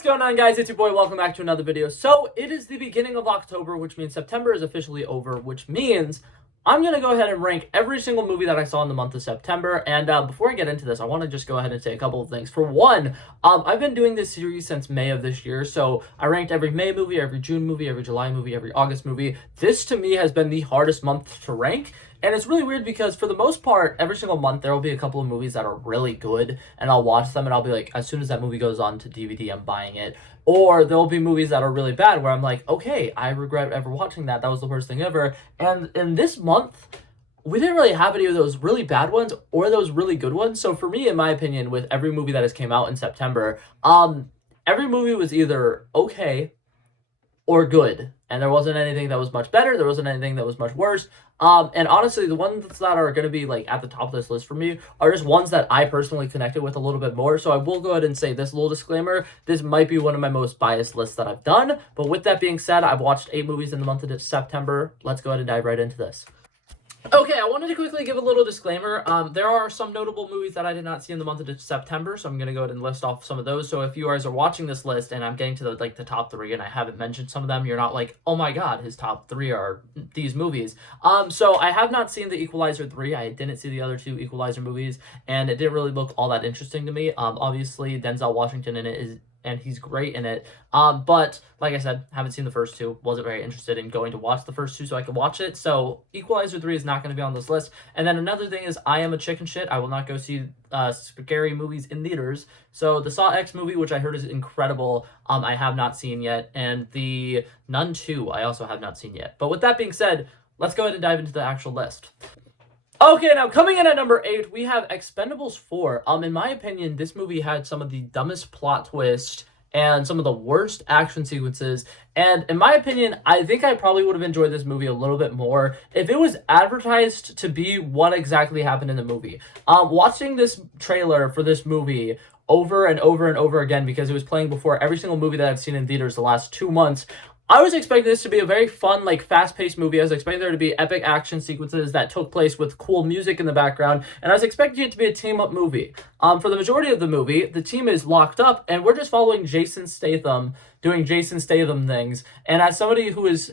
What's going on, guys? It's your boy. Welcome back to another video. So it is the beginning of October, which means September is officially over, which means I'm going to go ahead and rank every single movie that I saw in the month of September. And before I get into this, I want to just go ahead and say a couple of things. For one, I've been doing this series since May of this year. So I ranked every May movie, every June movie, every July movie, every August movie. This, to me, has been the hardest month to rank. And it's really weird because for the most part, every single month, there will be a couple of movies that are really good, and I'll watch them, and I'll be like, as soon as that movie goes on to DVD, I'm buying it. Or there'll be movies that are really bad where I'm like, okay, I regret ever watching that. That was the worst thing ever. And in this month, we didn't really have any of those really bad ones or those really good ones. So for me, in my opinion, with every movie that has came out in September, every movie was either okay or good, and there wasn't anything that was much better, there wasn't anything that was much worse. And honestly, the ones that are going to be like at the top of this list for me are just ones that I personally connected with a little bit more. So I will go ahead and say this little disclaimer: this might be one of my most biased lists that I've done, but with that being said, I've watched 8 movies in the month of September. Let's go ahead and dive right into this. Okay, I wanted to quickly give a little disclaimer. There are some notable movies that I did not see in the month of September, so I'm going to go ahead and list off some of those. So if you guys are watching this list and I'm getting to the top 3 and I haven't mentioned some of them, you're not like, oh my god, his top 3 are these movies. So I have not seen The Equalizer 3. I didn't see the other 2 Equalizer movies, and it didn't really look all that interesting to me. Obviously, Denzel Washington in it is, and he's great in it. But like I said, haven't seen the first 2. Wasn't very interested in going to watch the first 2 so I could watch it. So Equalizer 3 is not going to be on this list. And then another thing is, I am a chicken shit. I will not go see scary movies in theaters. So the Saw X movie, which I heard is incredible, I have not seen yet. And the Nun 2, I also have not seen yet. But with that being said, let's go ahead and dive into the actual list. Okay, now coming in at number 8, we have Expendables 4. In my opinion, this movie had some of the dumbest plot twists and some of the worst action sequences. And in my opinion, I think I probably would have enjoyed this movie a little bit more if it was advertised to be what exactly happened in the movie. Watching this trailer for this movie over and over and over again, because it was playing before every single movie that I've seen in theaters the last 2 months, I was expecting this to be a very fun, fast-paced movie. I was expecting there to be epic action sequences that took place with cool music in the background, and I was expecting it to be a team-up movie. For the majority of the movie, the team is locked up, and we're just following Jason Statham doing Jason Statham things. And as somebody who is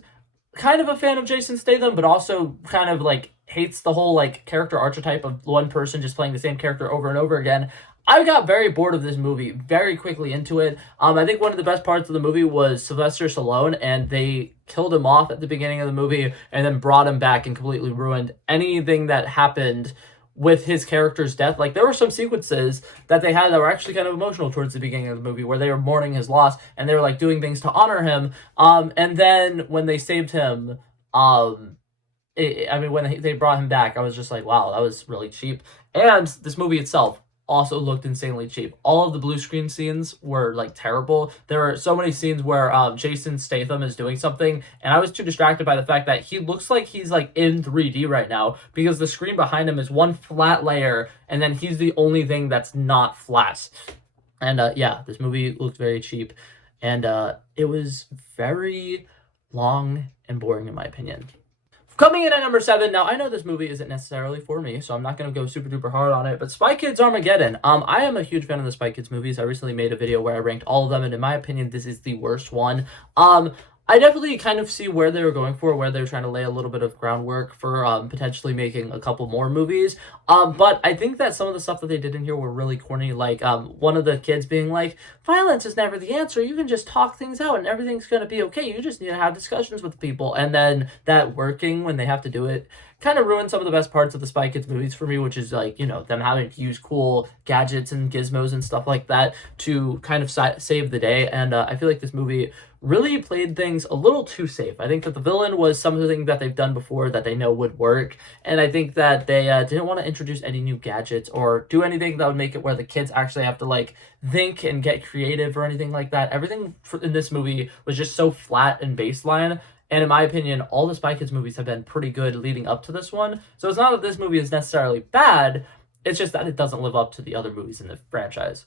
kind of a fan of Jason Statham, but also kind of, hates the whole, character archetype of one person just playing the same character over and over again, I got very bored of this movie very quickly into it. I think one of the best parts of the movie was Sylvester Stallone, and they killed him off at the beginning of the movie and then brought him back and completely ruined anything that happened with his character's death. There were some sequences that they had that were actually kind of emotional towards the beginning of the movie, where they were mourning his loss and they were doing things to honor him. And then when they saved him, when they brought him back, I was just like, wow, that was really cheap. And this movie itself also looked insanely cheap. All of the blue screen scenes were terrible. There were so many scenes where Jason Statham is doing something, and I was too distracted by the fact that he looks like he's in 3D right now, because the screen behind him is one flat layer, and then he's the only thing that's not flat. And yeah, this movie looked very cheap, and it was very long and boring in my opinion. Coming in at number 7, now I know this movie isn't necessarily for me, so I'm not going to go super duper hard on it, but Spy Kids Armageddon. I am a huge fan of the Spy Kids movies. I recently made a video where I ranked all of them, and in my opinion, this is the worst one. I definitely kind of see where they were going for, where they were trying to lay a little bit of groundwork for potentially making a couple more movies. But I think that some of the stuff that they did in here were really corny, one of the kids being like, violence is never the answer, you can just talk things out and everything's going to be okay, you just need to have discussions with people. And then that working when they have to do it kind of ruined some of the best parts of the Spy Kids movies for me, which is them having to use cool gadgets and gizmos and stuff like that to kind of save the day. And I feel like this movie really played things a little too safe. I think that the villain was something that they've done before that they know would work, and I think that they didn't want to introduce any new gadgets or do anything that would make it where the kids actually have to think and get creative or anything like that. Everything in this movie was just so flat and baseline. And in my opinion, all the Spy Kids movies have been pretty good leading up to this one. So it's not that this movie is necessarily bad, it's just that it doesn't live up to the other movies in the franchise.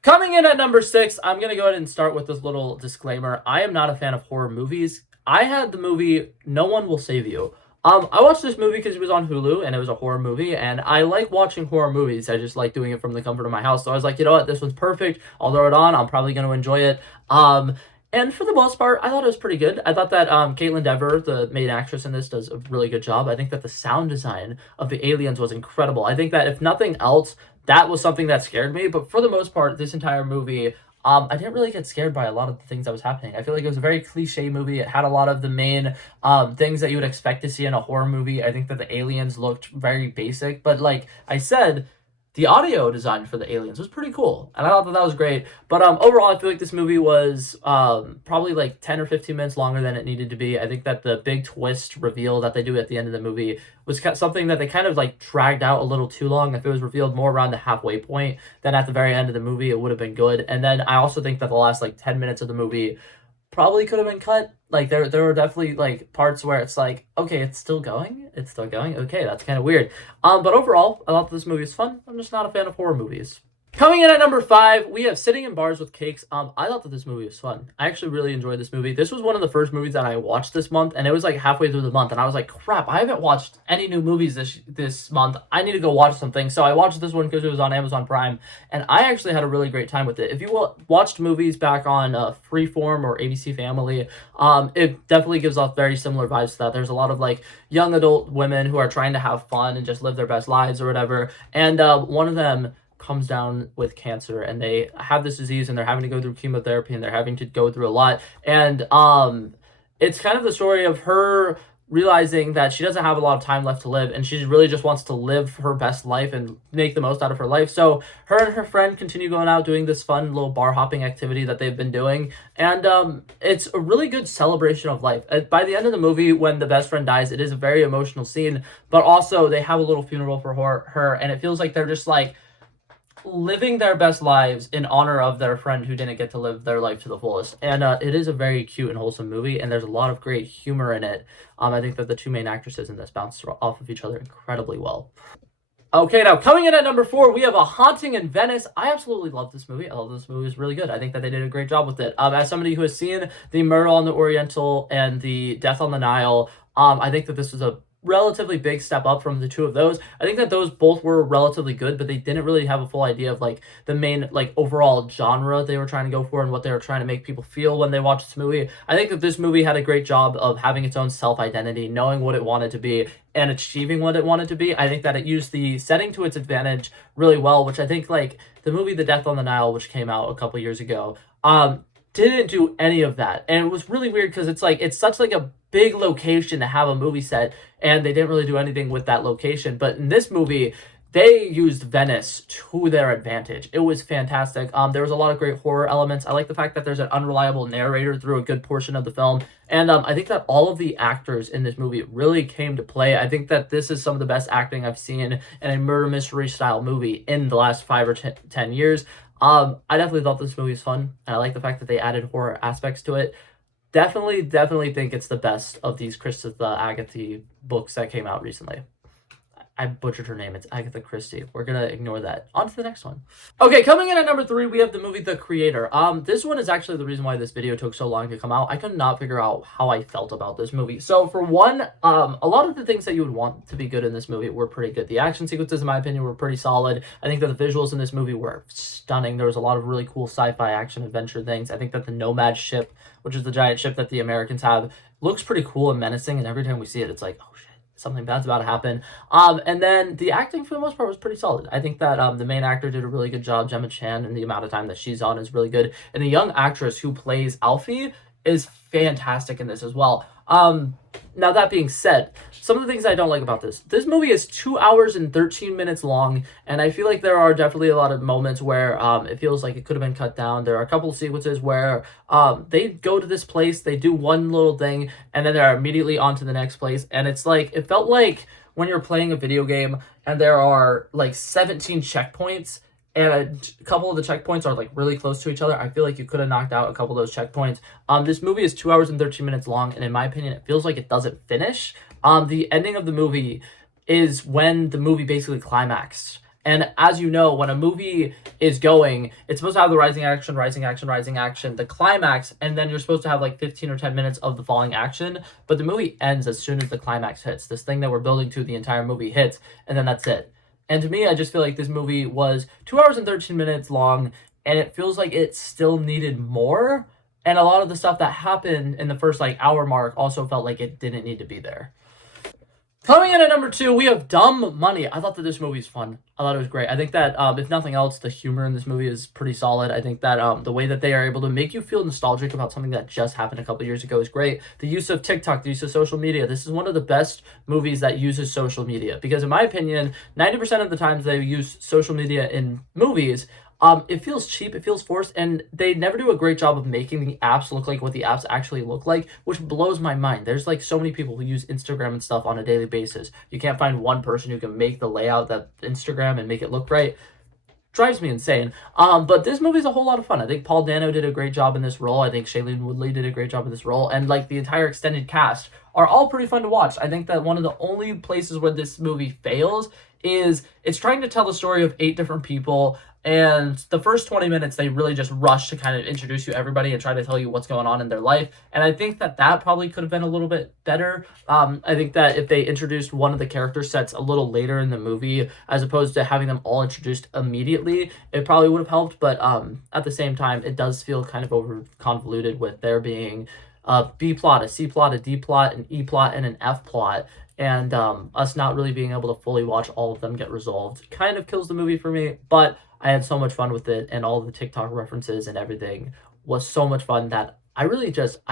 Coming in at number 6, I'm going to go ahead and start with this little disclaimer. I am not a fan of horror movies. I had the movie No One Will Save You. I watched this movie because it was on Hulu and it was a horror movie, and I like watching horror movies. I just like doing it from the comfort of my house. So I was like, you know what, this one's perfect. I'll throw it on. I'm probably going to enjoy it. And for the most part, I thought it was pretty good. I thought that Caitlin Dever, the main actress in this, does a really good job. I think that the sound design of the aliens was incredible. I think that if nothing else, that was something that scared me. But for the most part, this entire movie, I didn't really get scared by a lot of the things that was happening. I feel like it was a very cliche movie. It had a lot of the main things that you would expect to see in a horror movie. I think that the aliens looked very basic, but like I said, the audio design for the aliens was pretty cool, and I thought that that was great. But overall, I feel like this movie was probably like 10 or 15 minutes longer than it needed to be. I think that the big twist reveal that they do at the end of the movie was something that they kind of like dragged out a little too long. If it was revealed more around the halfway point than at the very end of the movie, it would have been good. And then I also think that the last like 10 minutes of the movie probably could have been cut. Like there were definitely like parts where it's like, okay, it's still going. Okay, that's kind of weird. But overall, I thought this movie was fun. I'm just not a fan of horror movies. Coming in at number 5, we have Sitting in Bars with Cakes. I thought that this movie was fun. I actually really enjoyed this movie. This was one of the first movies that I watched this month, and it was like halfway through the month, and I was like, crap, I haven't watched any new movies this month. I need to go watch something. So I watched this one because it was on Amazon Prime, and I actually had a really great time with it. If you watched movies back on Freeform or ABC Family, it definitely gives off very similar vibes to that. There's a lot of like young adult women who are trying to have fun and just live their best lives or whatever, and one of them comes down with cancer, and they have this disease, and they're having to go through chemotherapy, and they're having to go through a lot. And it's kind of the story of her realizing that she doesn't have a lot of time left to live, and she really just wants to live her best life and make the most out of her life. So her and her friend continue going out doing this fun little bar hopping activity that they've been doing, and it's a really good celebration of life. By the end of the movie, when the best friend dies, it is a very emotional scene, but also they have a little funeral for her, and it feels like they're just like living their best lives in honor of their friend who didn't get to live their life to the fullest. And it is a very cute and wholesome movie, and there's a lot of great humor in it. I think that the two main actresses in this bounce off of each other incredibly well. Okay, now coming in at number 4, we have A Haunting in Venice. I absolutely love this movie. I love this movie. It's really good. I think that they did a great job with it. As somebody who has seen The Murder on the Oriental and The Death on the Nile, I think that this was a relatively big step up from the two of those. I think that those both were relatively good, but they didn't really have a full idea of like the main like overall genre they were trying to go for and what they were trying to make people feel when they watched this movie. I think that this movie had a great job of having its own self-identity, knowing what it wanted to be and achieving what it wanted to be. I think that it used the setting to its advantage really well, which I think like the movie The Death on the Nile, which came out a couple years ago, didn't do any of that. And it was really weird because it's like it's such like a big location to have a movie set, and they didn't really do anything with that location. But in this movie, they used Venice to their advantage. It was fantastic. There was a lot of great horror elements. I like the fact that there's an unreliable narrator through a good portion of the film. And I think that all of the actors in this movie really came to play. I think that this is some of the best acting I've seen in a murder mystery style movie in the last 5 or 10 years. I definitely thought this movie was fun, and I like the fact that they added horror aspects to it. Definitely think it's the best of these Christopher Agatha books that came out recently. I butchered her name. It's Agatha Christie. We're gonna ignore that. On to the next one. Okay, coming in at number 3, we have the movie The Creator. This one is actually the reason why this video took so long to come out. I could not figure out how I felt about this movie. So for one, a lot of the things that you would want to be good in this movie were pretty good. The action sequences, in my opinion, were pretty solid. I think that the visuals in this movie were stunning. There was a lot of really cool sci-fi action adventure things. I think that the Nomad ship, which is the giant ship that the Americans have, looks pretty cool and menacing. And every time we see it, it's like, oh shit, something bad's about to happen. And then the acting for the most part was pretty solid. I think that the main actor did a really good job. Gemma Chan, and the amount of time that she's on is really good. And the young actress who plays Alfie is fantastic in this as well. Now that being said, some of the things I don't like about this movie is 2 hours and 13 minutes long, and I feel like there are definitely a lot of moments where it feels like it could have been cut down. There are a couple of sequences where they go to this place, they do one little thing, and then they're immediately on to the next place, and it's like, it felt like when you're playing a video game and there are like 17 checkpoints, and a couple of the checkpoints are like really close to each other. I feel like you could have knocked out a couple of those checkpoints. This movie is 2 hours and 13 minutes long, and in my opinion, it feels like it doesn't finish. The ending of the movie is when the movie basically climaxed, And as you know, when a movie is going, it's supposed to have the rising action, rising action, rising action, the climax, and then you're supposed to have like 15 or 10 minutes of the falling action. But the movie ends as soon as the climax hits. This thing that we're building to the entire movie hits, and then that's it. And to me, I just feel like this movie was 2 hours and 13 minutes long, and it feels like it still needed more. And a lot of the stuff that happened in the first like hour mark also felt like it didn't need to be there. Coming in at number 2, we have Dumb Money. I thought that this movie is fun. I thought it was great. I think that, if nothing else, the humor in this movie is pretty solid. I think that the way that they are able to make you feel nostalgic about something that just happened a couple years ago is great. The use of TikTok, the use of social media. This is one of the best movies that uses social media. Because in my opinion, 90% of the times they use social media in movies, it feels cheap, it feels forced, and they never do a great job of making the apps look like what the apps actually look like, which blows my mind. There's like so many people who use Instagram and stuff on a daily basis. You can't find one person who can make the layout that Instagram and make it look right. Drives me insane. But this movie's a whole lot of fun. I think Paul Dano did a great job in this role. I think Shailene Woodley did a great job in this role, and like the entire extended cast are all pretty fun to watch. I think that one of the only places where this movie fails is it's trying to tell the story of 8 different people, and the first 20 minutes they really just rush to kind of introduce you to everybody and try to tell you what's going on in their life. And I think that probably could have been a little bit better. I think that if they introduced one of the character sets a little later in the movie as opposed to having them all introduced immediately, it probably would have helped. But at the same time, it does feel kind of over convoluted with there being a B plot, a C plot, a D plot, an E plot, and an F plot. And us not really being able to fully watch all of them get resolved kind of kills the movie for me. But I had so much fun with it, and all the TikTok references and everything was so much fun that I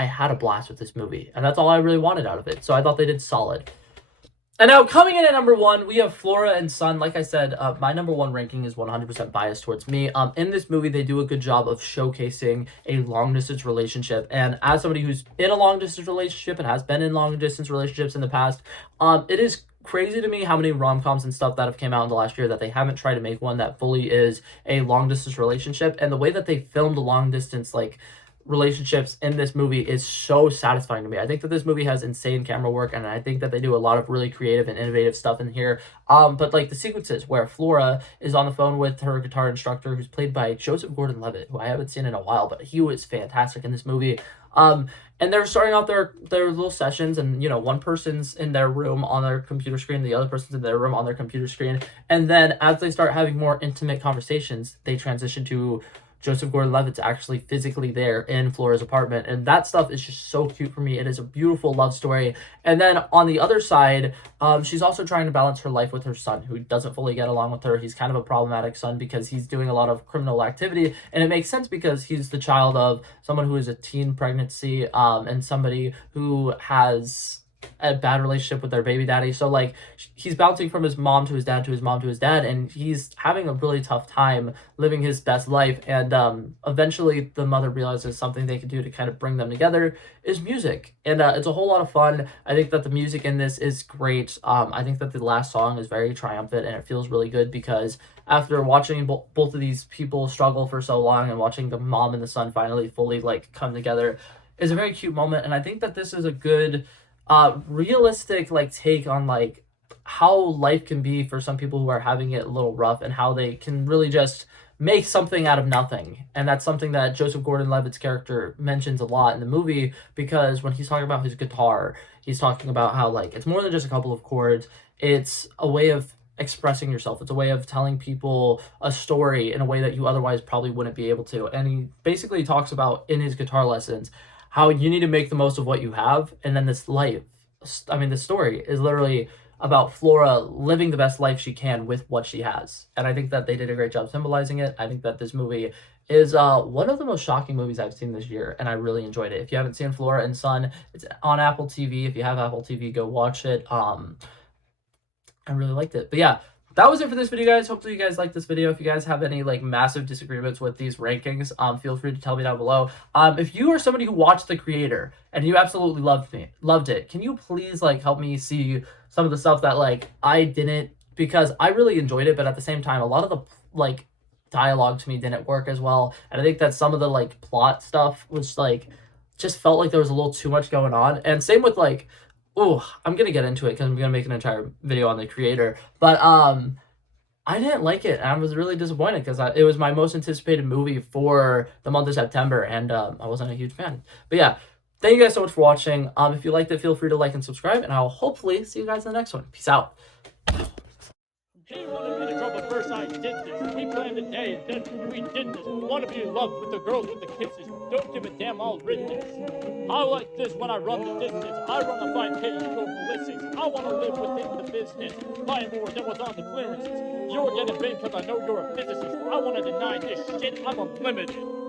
had a blast with this movie. And that's all I really wanted out of it. So I thought they did solid. And now coming in at number 1, we have Flora and Son. Like I said, my number 1 ranking is 100% biased towards me. In this movie, they do a good job of showcasing a long-distance relationship. And as somebody who's in a long-distance relationship and has been in long-distance relationships in the past, it is crazy to me how many rom-coms and stuff that have came out in the last year that they haven't tried to make one that fully is a long-distance relationship. And the way that they filmed a long-distance, like, relationships in this movie is so satisfying to me. I think that this movie has insane camera work, and I think that they do a lot of really creative and innovative stuff in here. But like the sequences where Flora is on the phone with her guitar instructor, who's played by Joseph Gordon-Levitt, who I haven't seen in a while, but he was fantastic in this movie. And they're starting out their little sessions, and you know, one person's in their room on their computer screen, the other person's in their room on their computer screen, and then as they start having more intimate conversations, they transition to Joseph Gordon-Levitt's actually physically there in Flora's apartment, and that stuff is just so cute for me. It is a beautiful love story. And then on the other side, she's also trying to balance her life with her son, who doesn't fully get along with her. He's kind of a problematic son because he's doing a lot of criminal activity, and it makes sense because he's the child of someone who is a teen pregnancy, and somebody who has a bad relationship with their baby daddy. So like he's bouncing from his mom to his dad to his mom to his dad, and he's having a really tough time living his best life. And eventually the mother realizes something they can do to kind of bring them together is music, and it's a whole lot of fun. I think that the music in this is great. I think that the last song is very triumphant, and it feels really good because after watching both of these people struggle for so long and watching the mom and the son finally fully like come together is a very cute moment. And I think that this is a good realistic like take on like how life can be for some people who are having it a little rough, and how they can really just make something out of nothing. And that's something that Joseph Gordon-Levitt's character mentions a lot in the movie, because when he's talking about his guitar, he's talking about how like it's more than just a couple of chords. It's a way of expressing yourself. It's a way of telling people a story in a way that you otherwise probably wouldn't be able to. And he basically talks about in his guitar lessons how you need to make the most of what you have. And then this story is literally about Flora living the best life she can with what she has. And I think that they did a great job symbolizing it. I think that this movie is one of the most shocking movies I've seen this year, and I really enjoyed it. If you haven't seen Flora and Son, it's on Apple TV. If you have Apple TV, go watch it. I really liked it. But yeah, that was it for this video, guys. Hopefully you guys liked this video. If you guys have any like massive disagreements with these rankings, feel free to tell me down below. If you are somebody who watched The Creator and you absolutely loved it, can you please like help me see some of the stuff that like I didn't, because I really enjoyed it, but at the same time a lot of the like dialogue to me didn't work as well. And I think that some of the like plot stuff was like just felt like there was a little too much going on. And same with like, oh, I'm gonna get into it because I'm gonna make an entire video on The Creator. But I didn't like it, and I was really disappointed because it was my most anticipated movie for the month of September, and I wasn't a huge fan. But yeah, thank you guys so much for watching. If you liked it, feel free to like and subscribe, and I'll hopefully see you guys in the next one. Peace out. He wanted me to trouble first, I did this. We planned a day, and then we did this. Wanna be in love with the girls with the kisses. Don't give a damn, I'll rid this. I like this when I run the distance. I run a 5K, you go ballistics. I wanna live within the business. Buying more than what's on the clearances. You're getting big cause I know you're a physicist. I wanna deny this shit, I'm unlimited.